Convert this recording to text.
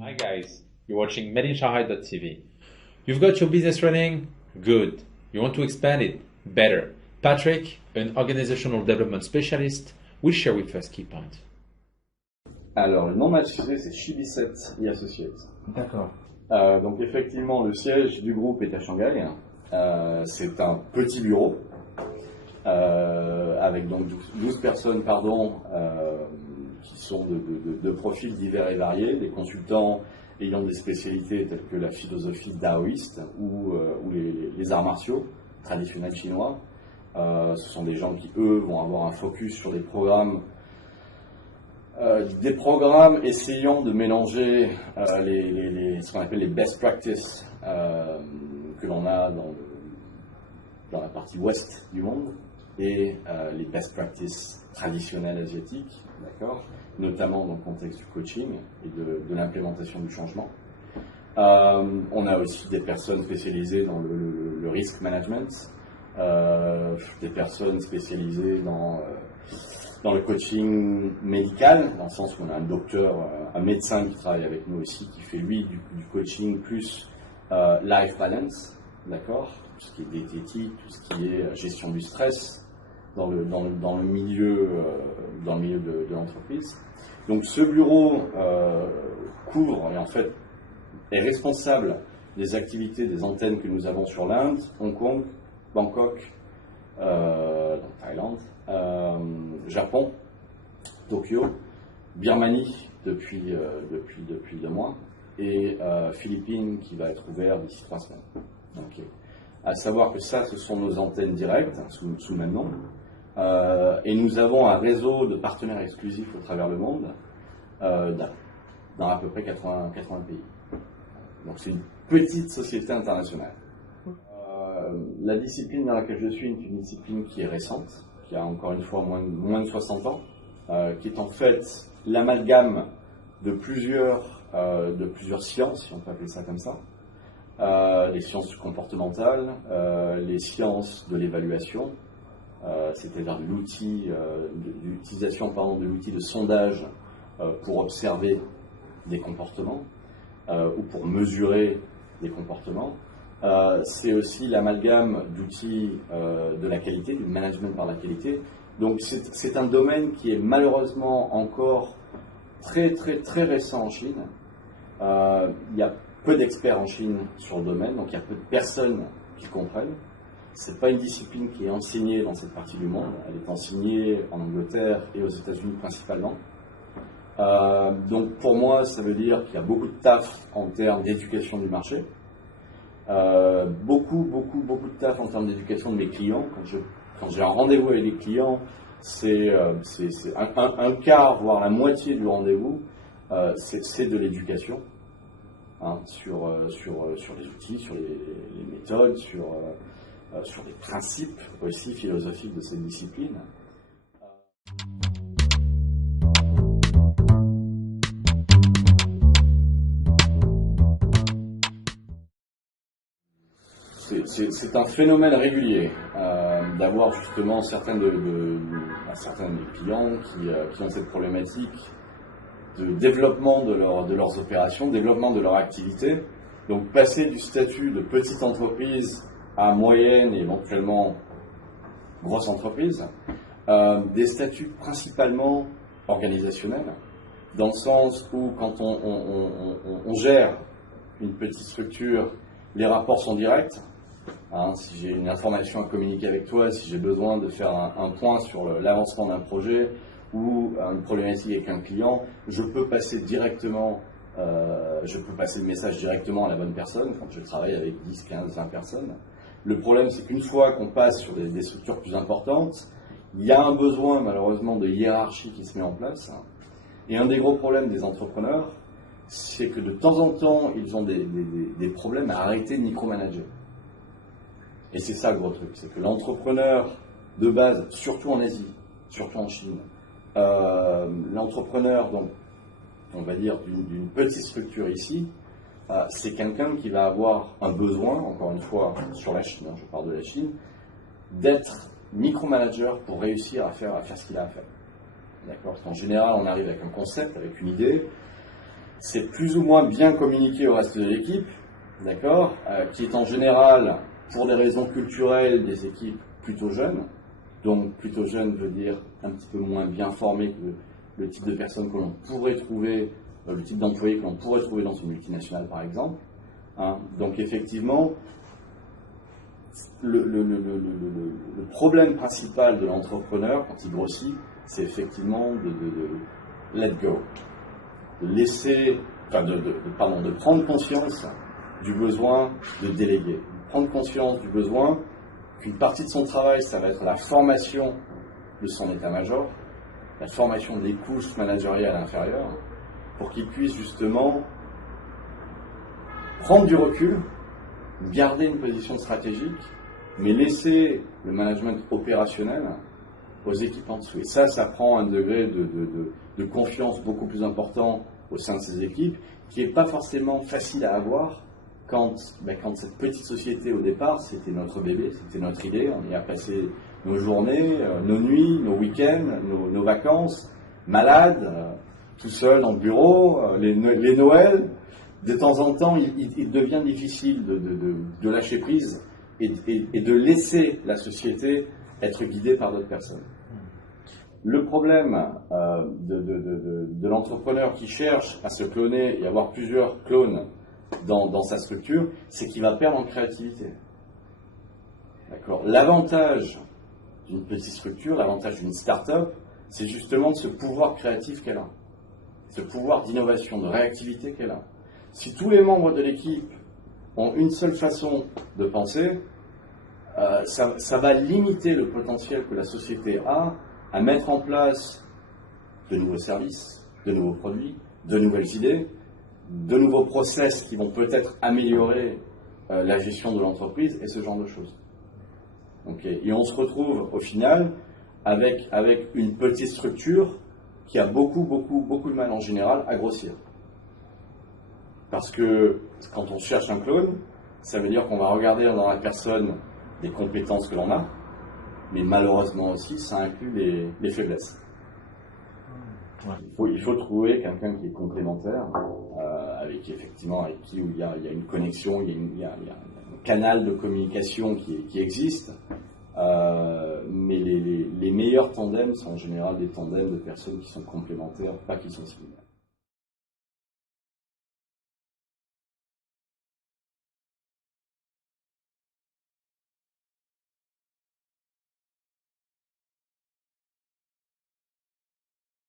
Hi guys, you're watching MadeInShanghai.tv. You've got your business running? Good. You want to expand it? Better. Patrick, an organizational development specialist, will share with us key points. Alors, le nom de ma société, c'est Chibi7 et Associates. D'accord. Donc, effectivement, le siège du groupe est à Shanghai. C'est un petit bureau avec donc 12 personnes qui sont de profils divers et variés, des consultants ayant des spécialités telles que la philosophie taoïste ou les arts martiaux traditionnels chinois. Ce sont des gens qui, eux, vont avoir un focus sur des programmes essayant de mélanger ce qu'on appelle les best practices que l'on a dans la partie ouest du monde et les best practices traditionnelles asiatiques, d'accord, notamment dans le contexte du coaching et de l'implémentation du changement. On a aussi des personnes spécialisées dans le risk management, des personnes spécialisées dans le coaching médical, dans le sens où on a un docteur, un médecin qui travaille avec nous aussi, qui fait lui du coaching plus life balance, d'accord, tout ce qui est diététique, tout ce qui est gestion du stress dans le milieu de l'entreprise. Donc ce bureau couvre et en fait est responsable des activités des antennes que nous avons sur l'Inde, Hong Kong, Bangkok, donc Thaïlande, Japon, Tokyo, Birmanie depuis 2 mois et Philippines qui va être ouvert d'ici 3 semaines. Donc, à savoir que ça, ce sont nos antennes directes sous le même nom. Et nous avons un réseau de partenaires exclusifs au travers le monde dans à peu près 80 pays. Donc c'est une petite société internationale. La discipline dans laquelle je suis est une discipline qui est récente, qui a encore une fois moins de 60 ans, qui est en fait l'amalgame de plusieurs sciences, si on peut appeler ça comme ça. Les sciences comportementales, les sciences de l'évaluation, c'est-à-dire l'utilisation de l'outil de sondage pour observer des comportements ou pour mesurer des comportements. C'est aussi l'amalgame d'outils de la qualité, du management par la qualité. Donc c'est un domaine qui est malheureusement encore très récent en Chine. Il y a peu d'experts en Chine sur le domaine, donc il y a peu de personnes qui comprennent. C'est pas une discipline qui est enseignée dans cette partie du monde. Elle est enseignée en Angleterre et aux États-Unis principalement. Donc pour moi, ça veut dire qu'il y a beaucoup de taf en termes d'éducation du marché. Beaucoup de taf en termes d'éducation de mes clients. Quand j'ai un rendez-vous avec les clients, c'est un quart, voire la moitié du rendez-vous, c'est de l'éducation sur les outils, sur les méthodes, sur les principes aussi philosophiques de cette discipline. C'est un phénomène régulier d'avoir justement certains de mes clients qui ont cette problématique de développement de leurs opérations, développement de leur activité. Donc passer du statut de petite entreprise à moyenne et éventuellement grosse entreprise, des statuts principalement organisationnels, dans le sens où quand on gère une petite structure, les rapports sont directs. Si j'ai une information à communiquer avec toi, si j'ai besoin de faire un point sur l'avancement d'un projet ou une problématique avec un client, je peux passer le message directement à la bonne personne quand je travaille avec 10, 15, 20 personnes. Le problème, c'est qu'une fois qu'on passe sur des structures plus importantes, il y a un besoin malheureusement de hiérarchie qui se met en place. Et un des gros problèmes des entrepreneurs, c'est que de temps en temps, ils ont des problèmes à arrêter de micromanager. Et c'est ça le gros truc, c'est que l'entrepreneur de base, surtout en Asie, surtout en Chine, l'entrepreneur, donc, on va dire, d'une petite structure ici, c'est quelqu'un qui va avoir un besoin, encore une fois, sur la Chine, je parle de la Chine, d'être micromanager pour réussir à faire ce qu'il a à faire. D'accord? Parce qu'en général, on arrive avec un concept, avec une idée, c'est plus ou moins bien communiqué au reste de l'équipe, d'accord? Qui est en général, pour des raisons culturelles, des équipes plutôt jeunes. Donc plutôt jeune veut dire un petit peu moins bien formé que le type de personnes que l'on pourrait trouver, le type d'employé que l'on pourrait trouver dans une multinationale par exemple. Hein. Donc effectivement, le problème principal de l'entrepreneur quand il grossit, c'est effectivement de let go, de laisser, enfin de prendre conscience du besoin de déléguer, de prendre conscience du besoin qu'une partie de son travail, ça va être la formation de son état-major, la formation des couches managériales inférieures, pour qu'il puisse justement prendre du recul, garder une position stratégique, mais laisser le management opérationnel aux équipes en dessous. Et ça prend un degré de confiance beaucoup plus important au sein de ces équipes, qui n'est pas forcément facile à avoir quand cette petite société au départ, c'était notre bébé, c'était notre idée, on y a passé nos journées, nos nuits, nos week-ends, nos vacances, malades, tout seul dans le bureau, les Noëls. De temps en temps, il devient difficile de lâcher prise et de laisser la société être guidée par d'autres personnes. Le problème de l'entrepreneur qui cherche à se cloner et avoir plusieurs clones dans sa structure, c'est qu'il va perdre en créativité. D'accord. L'avantage d'une petite structure, l'avantage d'une start-up, c'est justement de ce pouvoir créatif qu'elle a, ce pouvoir d'innovation, de réactivité qu'elle a. Si tous les membres de l'équipe ont une seule façon de penser, ça va limiter le potentiel que la société a à mettre en place de nouveaux services, de nouveaux produits, de nouvelles idées, de nouveaux process qui vont peut-être améliorer la gestion de l'entreprise et ce genre de choses. Okay. Et on se retrouve au final avec une petite structure qui a beaucoup de mal en général à grossir. Parce que quand on cherche un clone, ça veut dire qu'on va regarder dans la personne les compétences que l'on a, mais malheureusement aussi ça inclut les faiblesses. Il faut trouver quelqu'un qui est complémentaire, avec qui il y a une connexion, il y a un canal de communication qui existe, mais les meilleurs tandems sont en général des tandems de personnes qui sont complémentaires, pas qui sont similaires.